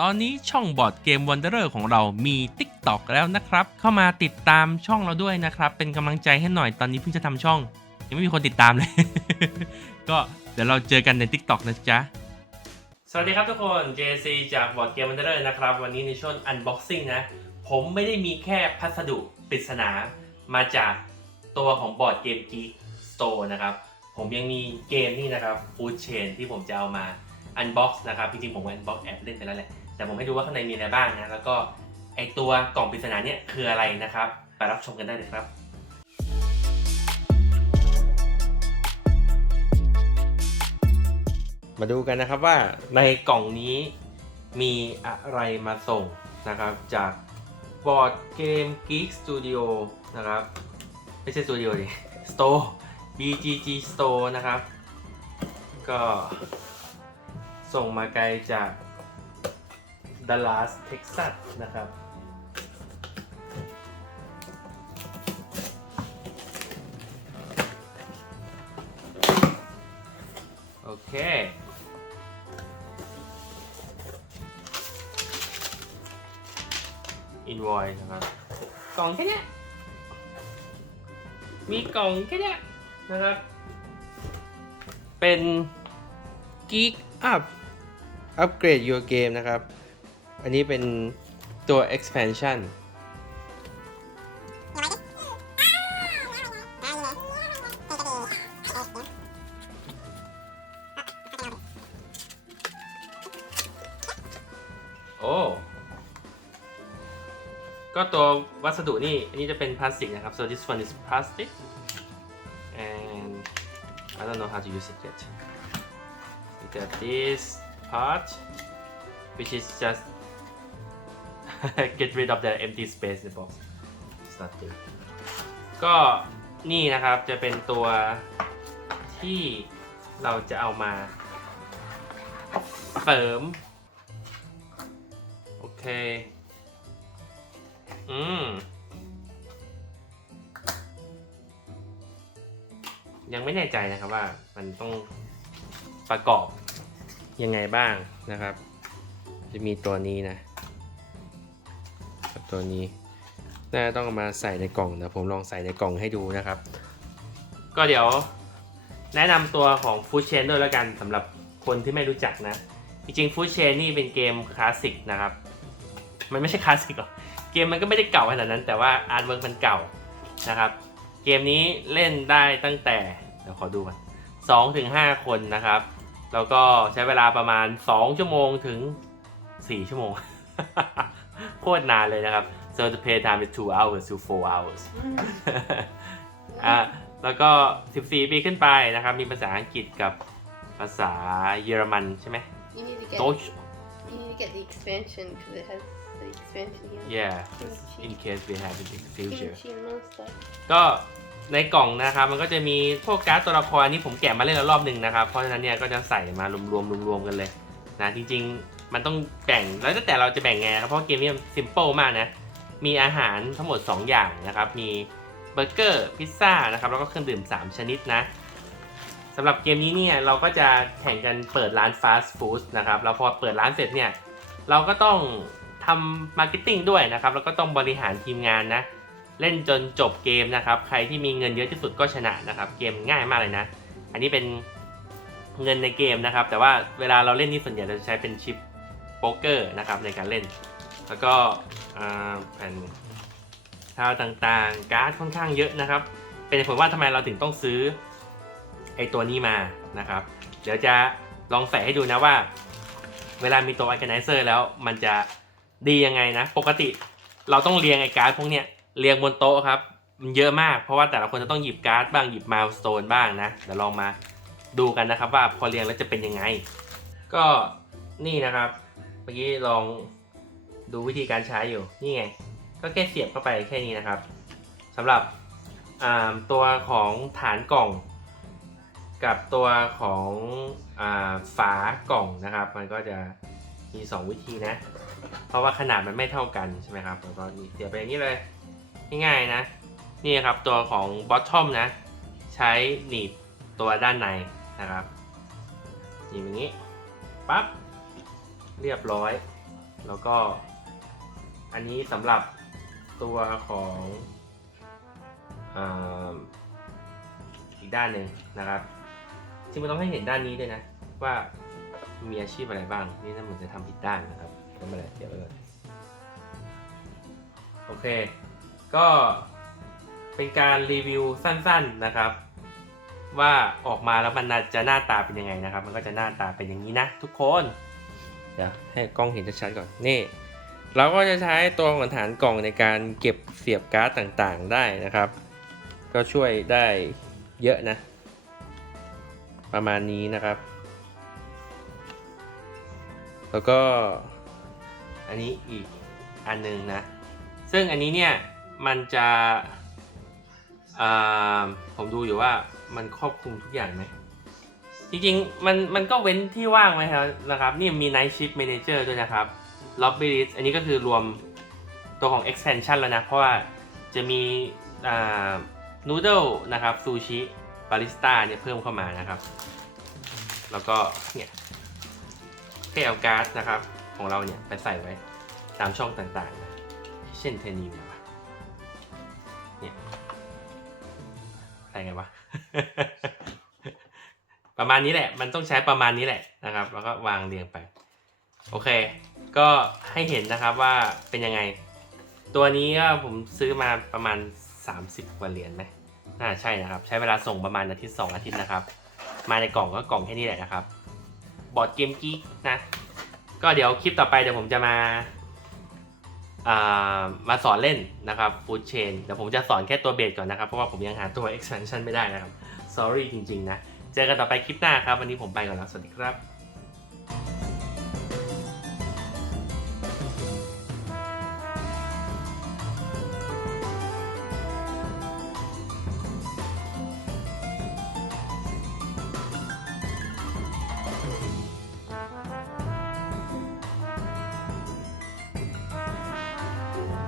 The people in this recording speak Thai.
ตอนนี้ช่องบอร์ดเกมวันเดอร์ของเรามี TikTok แล้วนะครับ เข้ามาติดตามช่องเราด้วยนะครับ เป็นกำลังใจให้หน่อยตอนนี้เพิ่งจะทำช่อง ยังไม่มีคนติดตามเลย ก็เดี๋ยวเราเจอกันใน TikTok นะจ๊ะ สวัสดีครับทุกคน JC จากบอร์ดเกมวันเดอร์นะครับ วันนี้ในช่วง Unboxing นะ ผมไม่ได้มีแค่พัสดุปริศนามาจากตัวของบอร์ดเกม Geek Store นะครับผมยังมีเกมนี่นะครับ Food Chain ที่ผมจะเอามา Unbox นะครับ จริงๆ ผม Unbox แอบเล่นไปแล้วแหละ แต่ผมให้ดูว่าข้างในมีอะไรบ้างนะ แล้วก็ไอตัวกล่องปริศนาเนี่ยคืออะไรนะครับ ไปรับชมกันได้เลยครับมาดูกันนะครับว่าในกล่องนี้มีอะไรมาส่งนะครับ จากบอร์ดเกม Geek Studio นะครับ ไม่ใช่สตูดิโอดิ Store BGG Store นะครับ ก็ส่งมาไกลจาก ดัลลัสเท็กซัสนะครับโอเคอินวอยนะครับกล่องแค่เนี้ยมีกล่องแค่เนี้ยนะครับ เป็น Geek Up Upgrade Your Game นะครับ อันนี้เป็นตัว expansion โอ้ ก็ตัววัสดุนี่ อันนี้จะเป็นพลาสติกนะครับ so this one is plastic and I don't know how to use it yet we got this part which is just get rid of the empty space in the box it's not good ก็นี่นะครับจะเป็นตัวที่เราจะเอามาเสริม โอเค อืม ยังไม่แน่ใจนะครับว่ามันต้องประกอบยังไงบ้างนะครับ จะมีตัวนี้นะ ตัวนี้น่าจะต้องมาใส่ในกล่องนะผมลองใส่ในกล่องให้ดูนะครับ ก็เดี๋ยวแนะนำตัวของ Food Chain ด้วยแล้วกันสำหรับคนที่ไม่รู้จักนะ จริงๆ Food Chain นี่เป็นเกมคลาสสิกนะครับ มันไม่ใช่คลาสสิกหรอกเกมมันก็ไม่ได้เก่าขนาดนั้น แต่ว่าอาร์ตเวิร์กมันเก่านะครับ เกมนี้เล่นได้ตั้งแต่เดี๋ยวขอดูกันสองถึงห้าคนนะครับ แล้วก็ใช้เวลาประมาณ2ชั่วโมงถึง4ชั่วโมง โคตรนานเลยนะครับ so the play time is 2 hours to 4 hours อะแล้วก็ 14 ปีขึ้นไปนะครับ มีภาษาอังกฤษกับภาษาเยอรมันใช่ไหม You need to get Deutsch you need to get the expansion because it has the expansion here. yeah in case we have it in the future Kimchi monster. ก็ในกล่องนะครับมันก็จะมีพวกการ์ดตัวละครอันนี้ผมแกะมาเล่นแล้วรอบหนึ่งนะครับ เพราะฉะนั้นเนี่ยก็จะใส่มารวมๆรวมๆกันเลยนะจริงๆ มันต้องแบ่งแล้วแต่เราจะแบ่งไงครับเพราะเกมนี้ซิมเปิลมากนะ มีอาหารทั้งหมด 2 อย่างนะครับ มีเบอร์เกอร์พิซซ่านะครับแล้วก็เครื่องดื่ม 3 ชนิดนะสำหรับเกมนี้เนี่ยเราก็จะแข่งกันเปิดร้านฟาสต์ฟู้ดนะครับแล้วพอเปิดร้านเสร็จเนี่ยเราก็ต้องทำมาร์เก็ตติ้งด้วยนะครับแล้วก็ต้องบริหารทีมงานนะ เล่นจนจบเกมนะครับ ใครที่มีเงินเยอะที่สุดก็ชนะนะครับ เกมง่ายมากเลยนะ อันนี้เป็นเงินในเกมนะครับ แต่ว่าเวลาเราเล่นนี่ส่วนใหญ่เราจะใช้เป็นชิป ป๊กเกอร์นะครับในการเล่น แล้วก็แผ่นทาวต่างๆ การ์ดค่อนข้างเยอะนะครับ เป็นเหตุผลว่าทำไมเราถึงต้องซื้อไอตัวนี้มานะครับ เดี๋ยวจะลองใส่ให้ดูนะว่า เวลามีตัว organizer แล้วมันจะดียังไงนะ ปกติเราต้องเรียงไอการ์ดพวกเนี้ยเรียงบนโต๊ะครับมันเยอะมากเพราะว่าแต่ละคนจะต้องหยิบการ์ดบ้างหยิบม l ลสโตนบ้างนะเดี๋ยวลองมาดูกันนะครับว่าพอเรียงแล้วจะเป็นยังไง ก็นี่นะครับ เมื่อกี้ลองดูวิธีการใช้อยู่ นี่ไง ก็แค่เสียบเข้าไปแค่นี้นะครับสำหรับตัวของฐานกล่อง กับตัวของอฝากล่องนะครับ มันก็จะมี 2 วิธีนะ เพราะว่าขนาดมันไม่เท่ากันใช่ไหมครับแล้วก็นี่เสียบไปอย่างนี้เลยง่ายๆนะ นี่ครับตัวของ bottom นะ ใช้หนีบตัวด้านในนะครับหนีบอย่างนี้ปั๊บ เรียบร้อย แล้วก็อันนี้สำหรับตัวของอีกด้านหนึ่งนะครับจริงมันต้องให้เห็นด้านนี้ด้วยนะ ว่ามีอาชีพอะไรบ้าง นี่ถ้าเหมือนจะทำผิดด้านนะครับทำอะไรเดี๋ยวไปก่อนโอเค ก็เป็นการรีวิวสั้นๆนะครับ ว่าออกมาแล้วมันจะหน้าตาเป็นยังไงนะครับ มันก็จะหน้าตาเป็นอย่างนี้นะทุกคน เดี๋ยวให้กล้องเห็นชัดๆก่อน นี่ เราก็จะใช้ตัวของฐานกล่องในการเก็บเสียบการ์ดต่างๆได้นะครับ ก็ช่วยได้เยอะนะ ประมาณนี้นะครับ แล้วก็ อันนี้อีกอันหนึงนะ ซึ่งอันนี้เนี่ยมันจะผมดูอยู่ว่ามันครอบคลุมทุกอย่างไหม จริงๆ มันมันก็เว้นที่ว่างไว้ครับนะครับ นี่มี Night Shift Manager ด้วยนะครับ Lobby List อันนี้ก็คือรวมตัวของ extension แล้วนะ เพราะว่าจะมีอ่า Noodle นะครับซูชิบาริสต้าเนี่ยเพิ่มเข้ามานะครับ แล้วก็เนี่ยให้เอาการ์ดนะครับ ของเราเนี่ยไปใส่ไว้ตามช่องต่างๆ เช่นเทนีนะเนี่ยใส่ไงวะ ประมาณนี้แหละ มันต้องใช้ประมาณนี้แหละนะครับ แล้วก็วางเรียงไป โอเค ก็ให้เห็นนะครับว่าเป็นยังไง ตัวนี้ก็ผมซื้อมาประมาณ 30 กว่าเหรียญไหมน่าใช่นะครับ ใช้เวลาส่งประมาณอาทิตย์2อาทิตย์นะครับ มาในกล่องก็กล่องแค่นี้แหละนะครับ บอร์ดเกมกิ๊กนะ ก็เดี๋ยวคลิปต่อไปเดี๋ยวผมจะมาามาสอนเล่นนะครับฟูดเชนเดี๋ยวผมจะสอนแค่ตัวเบสก่อนนะครับ เพราะว่าผมยังหาตัว expansion ไม่ได้นะครับ sorry จริง ๆ นะ เจอกันต่อไปคลิปหน้าครับ วันนี้ผมไปก่อนแล้ว สวัสดีครับ